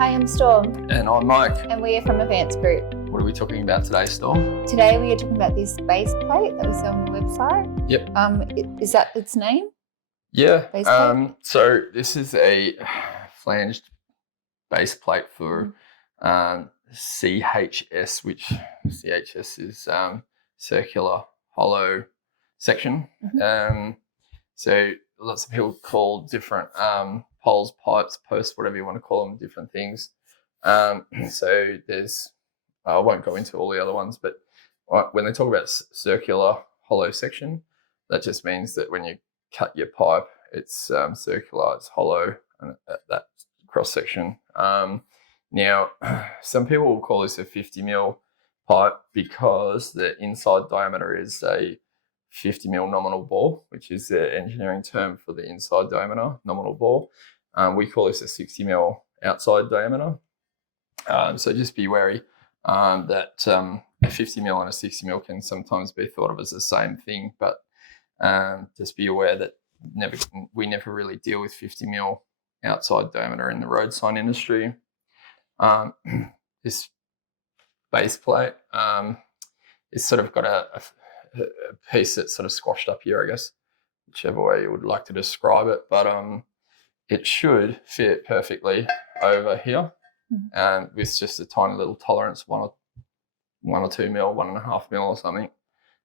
Hi, I'm Storm. And I'm Mike. And we are from Advanced Group. What are we talking about today, Storm? Today we are talking about this base plate that we sell on the website. Yep. Is that its name? Yeah. Base plate? So this is a flanged base plate for CHS, which CHS is circular hollow section. Mm-hmm. So lots of people call different poles, pipes, posts, whatever you want to call them, different things. So there's, I won't go into all the other ones, but when they talk about circular hollow section, that just means that when you cut your pipe, it's circular, it's hollow, and that cross section. Now, some people will call this a 50 mil pipe because the inside diameter is a 50 mil nominal bore, which is the engineering term for the inside diameter, nominal bore. We call this a 60 mil outside diameter. So just be wary that a 50 mil and a 60 mil can sometimes be thought of as the same thing, but just be aware that we never really deal with 50 mil outside diameter in the road sign industry. This base plate is sort of got a piece that's sort of squashed up here, I guess, whichever way you would like to describe it, but it should fit perfectly over here, with just a tiny little tolerance, one or 2 mil, 1.5 mil or something,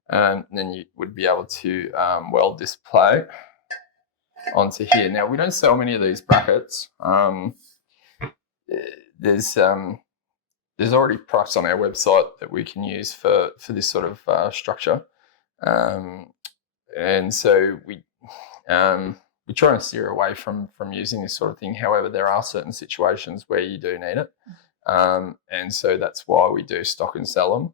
and then you would be able to weld this plate onto here. Now, we don't sell many of these brackets. There's already products on our website that we can use for this sort of structure, and so we try and steer away from using this sort of thing. However, there are certain situations where you do need it, and so that's why we do stock and sell them.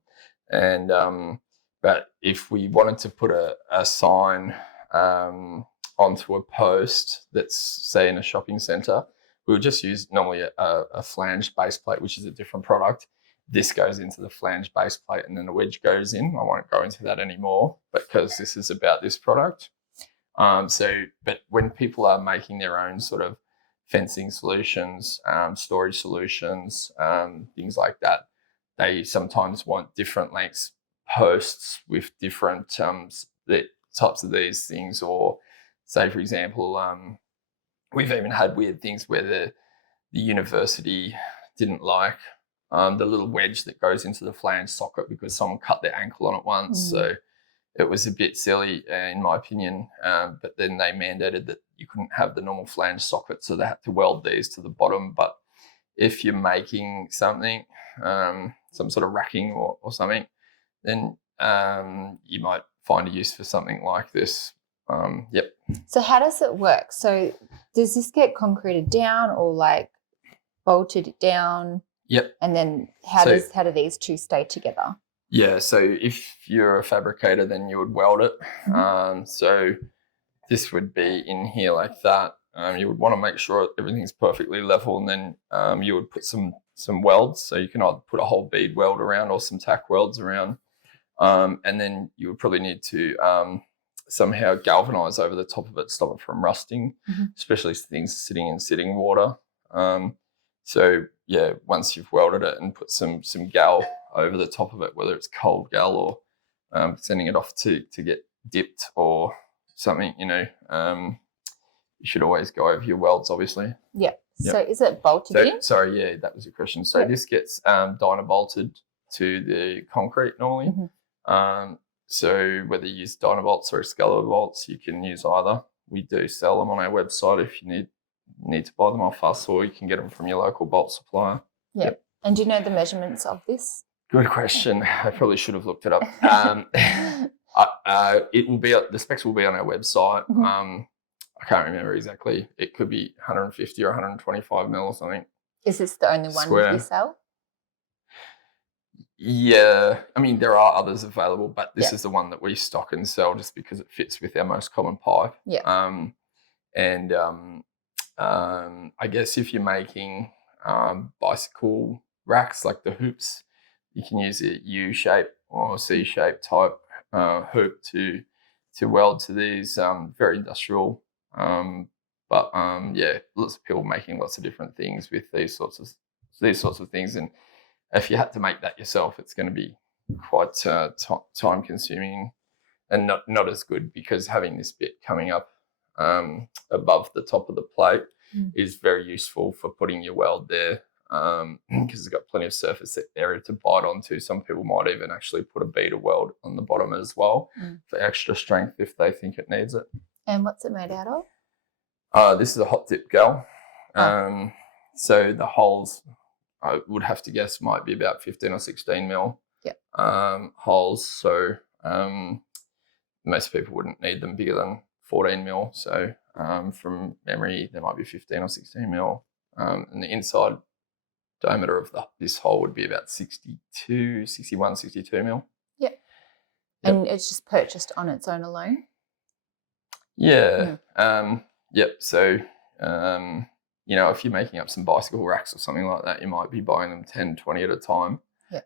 And but if we wanted to put a sign onto a post that's, say, in a shopping centre, we would just use normally a flange base plate, which is a different product. This goes into the flange base plate and then the wedge goes in. I won't go into that anymore because this is about this product. But when people are making their own sort of fencing solutions, storage solutions, things like that, they sometimes want different lengths posts with different types of these things. Or say, for example, we've even had weird things where the university didn't like the little wedge that goes into the flange socket because someone cut their ankle on it once. So it was a bit silly, in my opinion, but then they mandated that you couldn't have the normal flange socket, so they had to weld these to the bottom. But if you're making something, some sort of racking or something, then you might find a use for something like this. Yep. So how does it work? So does this get concreted down or like bolted down? Yep. And then how do these two stay together? Yeah, so if you're a fabricator, then you would weld it. So this would be in here like that. You would want to make sure everything's perfectly level, and then you would put some welds. So you can either put a whole bead weld around or some tack welds around. And then you would probably need to somehow galvanise over the top of it, stop it from rusting, especially things sitting in sitting water. So yeah, once you've welded it and put some gal over the top of it, whether it's cold gal or sending it off to get dipped or something, you should always go over your welds, obviously. Yeah. So is it bolted in? Sorry, yeah, that was your question. So this gets Dynabolted to the concrete normally. So whether you use Dynabolts or Specialising, you can use either. We do sell them on our website if you need to buy them off us, or you can get them from your local bolt supplier. Yep. And do you know the measurements of this? Good question. I probably should have looked it up. It will be, the specs will be on our website. I can't remember exactly. It could be 150 or 125 mil or something. Is this the only one you sell? Yeah, I mean, there are others available, but this is the one that we stock and sell just because it fits with our most common pipe. Yeah. I guess if you're making bicycle racks, like the hoops, you can use a U-shape or C-shape type hoop to weld to these. Very industrial, but lots of people making lots of different things with these sorts of these sorts of things. And if you had to make that yourself, it's going to be quite time consuming and not as good, because having this bit coming up above the top of the plate is very useful for putting your weld there, because it's got plenty of surface area to bite onto. Some people might even actually put a bead of weld on the bottom as well for extra strength if they think it needs it. And what's it made out of? This is a hot dip gal. So the holes, I would have to guess, might be about 15 or 16 mil holes. So most people wouldn't need them bigger than 14 mil. So from memory, there might be 15 or 16 mil. And the inside diameter of this hole would be about 61, 62 mil. Yeah. And it's just purchased on its own alone? Yeah. Yep. So, if you're making up some bicycle racks or something like that, you might be buying them 10, 20 at a time. Yeah.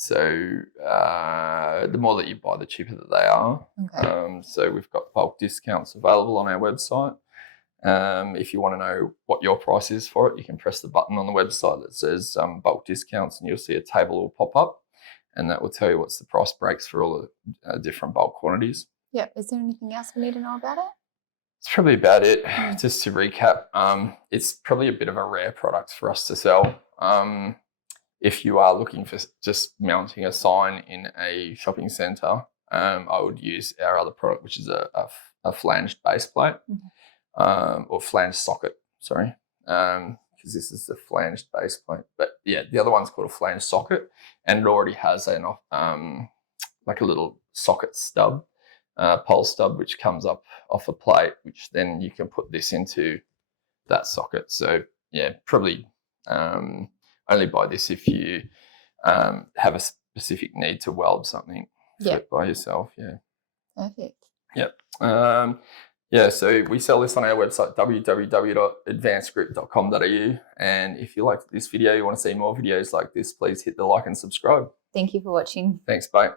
So the more that you buy, the cheaper that they are. Okay. So we've got bulk discounts available on our website. If you want to know what your price is for it, you can press the button on the website that says bulk discounts, and you'll see a table will pop up, and that will tell you what's the price breaks for all the different bulk quantities. Yeah. Is there anything else we need to know about it? It's probably about it. Just to recap, it's probably a bit of a rare product for us to sell. If you are looking for just mounting a sign in a shopping centre, I would use our other product, which is a flanged base plate, or flange socket, sorry, because this is the flanged base plate. But yeah, the other one's called a flange socket, and it already has like a little socket stub, pole stub, which comes up off a plate, which then you can put this into that socket. So yeah, probably only buy this if you have a specific need to weld something by yourself. Yeah. Perfect. Yep. So we sell this on our website, www.advancedgrip.com.au. And if you liked this video, you want to see more videos like this, please hit the like and subscribe. Thank you for watching. Thanks, bye.